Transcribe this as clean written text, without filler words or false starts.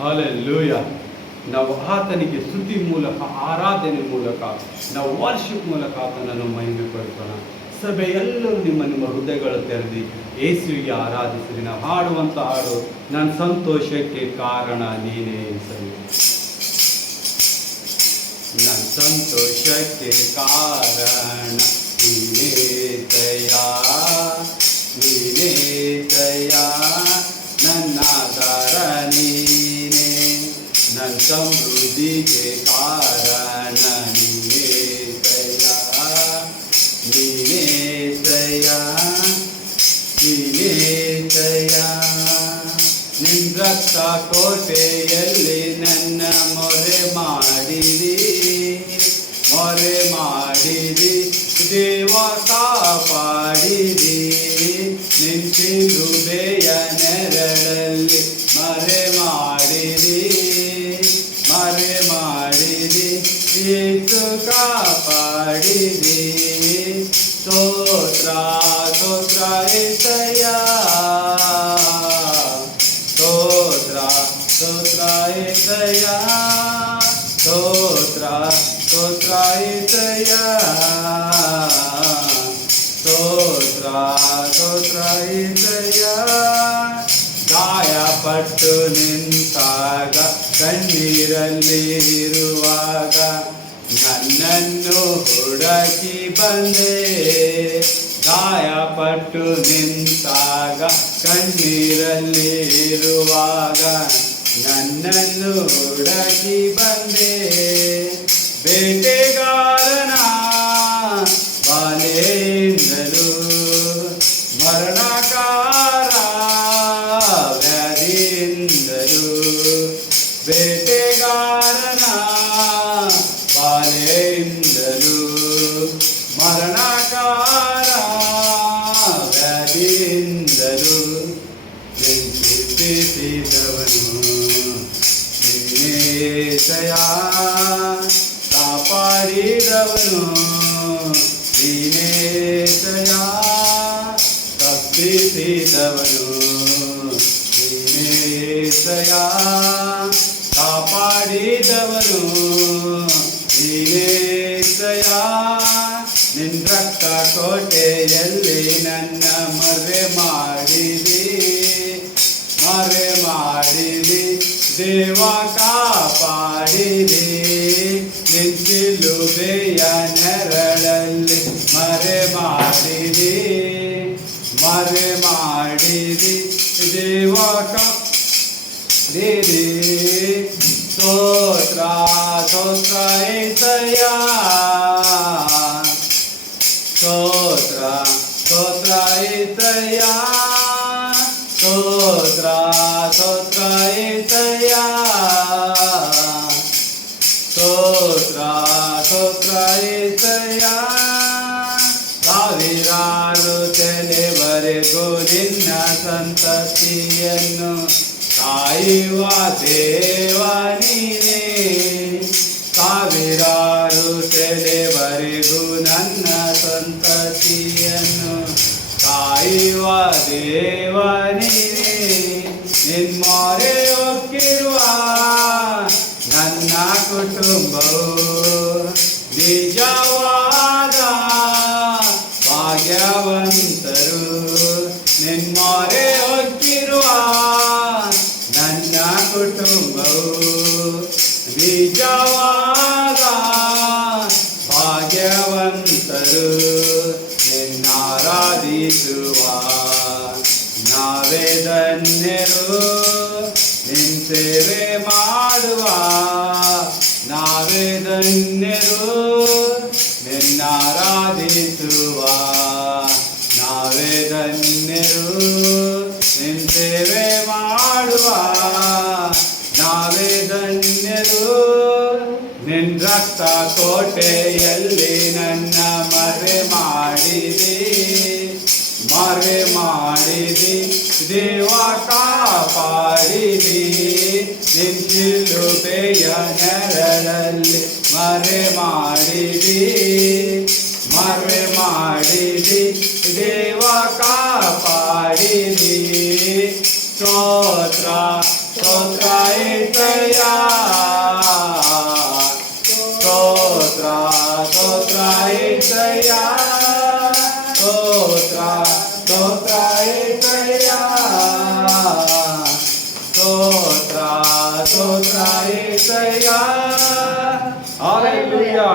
Hallelujah. ನಾವು ಆತನಿಗೆ ಸ್ತುತಿ ಮೂಲಕ, ಆರಾಧನೆ ಮೂಲಕ, ನಾವು ವರ್ಷಿಪ್ ಮೂಲಕ ಆತನನ್ನು ಮಹಿಮೆ ಪಡಿಸೋಣ. ಸಭೆ ಎಲ್ಲರೂ ನಿಮ್ಮ ಹೃದಯಗಳು ತೆರೆದಿ ಯೇಸುವಿಗೆ ಆರಾಧಿಸಿರಿ. ನಾವು ಹಾಡುವಂಥ ಹಾಡು, ನನ್ನ ಸಂತೋಷಕ್ಕೆ ಕಾರಣ ನೀನೇ ಸರಿ. ನನ್ನ ಸಂತೋಷಕ್ಕೆ ಕಾರಣ ನೀನೇ ದಯಾ, ನೀನೇ ದಯಾ, ನನ್ನ ಆಧಾರ ನೀನೇ. ನನ್ನ ಸಮೃದ್ಧಿಗೆ ಕಾರಣ ನೀನೇ ದಯಾ, ನೀನೇ ದಯಾ, ನೀನೇ ದಯಾ. ನಿನ್ನ ರಕ್ತ ಕೋಟೆಯಲ್ಲಿ ನನ್ನ ಮೊರೆ ಮಾಡಿರಿ, ಮೊರೆ ಮಾಡಿರಿ, ದೇವ ಕಾಪಾಡಿರಿ. ನಿನ್ನ ಶಿಲುಬೆಯ ನೆರಳಲ್ಲಿ ಮರೆ ಮಾಡಿರಿ, ಮರೆ ಮಾಡಿರಿ, ಯೇಸು ಕಾಪಾಡಿರಿ. ಸ್ತೋತ್ರ ಸ್ತೋತ್ರ ಏಸಯ್ಯ, ಸ್ತೋತ್ರ ಸ್ತೋತ್ರ ಏಸಯ್ಯ, ಸ್ತೋತ್ರ ಸ್ತೋತ್ರ ಏಸಯ್ಯ, ಸ್ತೋತ್ರ ಸ್ತೋತ್ರ ಏಸಯ್ಯ. ಗಾಯಪಟ್ಟು ನಿಂತಾಗ, ಕಣ್ಣೀರಲ್ಲಿ ಇರುವಾಗ ನನ್ನನ್ನು ಹುಡುಕಿ ಬಂದೆ. ಗಾಯಪಟ್ಟು ನಿಂತಾಗ, ಕಣ್ಣೀರಲ್ಲಿ ಇರುವಾಗ ನನ್ನನ್ನು ಹುಡುಕಿ ಬಂದೆ. ಬೇಟೆಗಾರನ ಬಾಲೆಯಿಂದಲೂ, ಮರಣಕಾರ ವ್ಯಾಧಿಯಿಂದಲೂ, ಬೇಟೆಗಾರನ ಬಾಲೆಯಿಂದಲೂ, ಮರಣಕಾರ ವ್ಯಾಧಿಯಿಂದಲೂ ನಿಂತಿದ್ದವನು ನೀನೇಸಯ್ಯ. ಕಾಪಾಡಿದವನು ನೀನೇಸಯ್ಯ, ತಪ್ಪಿಸಿದವನು ನೀನೇಸಯ್ಯ, ಕಾಪಾಡಿದವನು ನೀನೇಸಯ್ಯ. ನಿನ್ನ ರಕ್ತ ಕೋಟೆಯಲ್ಲಿ ನನ್ನ ಮರೆ ಮಾಡಿದಿ, ಮರೆ ಮಾಡಿದಿ, ದೇವ ಕಾಪಾಡಿದಿ. ನಿನ್ನ ಶಿಲುಬೆಯ ನೆರಳಲ್ಲಿ ಮರೆ ಮಾಡಿದಿ, ಮರೆ ಮಾಡಿದಿ, ದೇವ ಕಾಪಾಡಿದಿ. ಸ್ತೋತ್ರ ಸ್ತೋತ್ರ ಏಸಯ್ಯ, ಸ್ತೋತ್ರ ಸ್ತೋತ್ರ ಏಸಯ್ಯ, ಸ್ತೋತ್ರ ಸ್ತೋತ್ರ ಏಸಯ್ಯ, ಸ್ತೋತ್ರ ಸ್ತೋತ್ರ ಏಸಯ್ಯ. ಸಾವಿರಾರು ತಲೆವರೆಗೂ ನಿನ್ನ ಸಂತತಿಯನ್ನು ಕಾಯುವ ದೇವ ನೀನೇ. ಸಾವಿರಾರು ತಲೆವರೆಗೂ ನನ್ನ ಸಂತತಿಯನ್ನು ಕಾಯುವ ದೇವ ನೀನೇ. ನಿನ್ನ ಮೊರೆ ಹೊಕ್ಕಿರುವ ನನ್ನ ಕುಟುಂಬವು ನಿಜವಾದ ಭಾಗ್ಯವಂತರು. ನಿನ್ನ ಮೊರೆ ಹೊಕ್ಕಿರುವ ನನ್ನ ಕುಟುಂಬವು ನಿಜವಾದ ಭಾಗ್ಯವಂತರು. ನಿನ್ನಾರಾಧಿಸುವ ನಾವೇ ಧನ್ಯರು, ನಿನ್ನ ಸೇವೆ ಮಾಡುವ ನಾವೇ ಧನ್ಯರು. ನಿನ್ನಾರಾಧಿಸುವ ನಾವೇ ಧನ್ಯರು, ನಿನ್ನ ಸೇವೆ ಮಾಡುವ ನಾವೇ ಧನ್ಯರು. ನಿನ್ನ ರಕ್ತ ಕೋಟೆಯಲ್ಲಿ ನನ್ನ ಮರೆ ಮಾಡಿದಿ, ಮರೆ ಮಾಡಿದಿ, ದೇವ ಕಾಪಾಡಿದಿ. ನಿನ್ನ ಶಿಲುಬೆಯ ನೆರಳಲ್ಲಿ ಮರೆ ಮಾಡಿದಿ, ಮರೆ ಮಾಡಿದಿ, ದೇವ ಕಾಪಾಡಿದಿ. ಸ್ತೋತ್ರ ಸ್ತೋತ್ರ ಏಸಯ್ಯ ಸ್ತೋತ್ರ ಸ್ತೋತ್ರ ಏಸಯ್ಯ ಸ್ತೋತ್ರ ಸ್ತೋತ್ರ ಏಸಯ್ಯ ಸ್ತೋತ್ರ ಸ್ತೋತ್ರ ಏಸಯ್ಯ. ಹಲ್ಲೆಲೂಯಾ.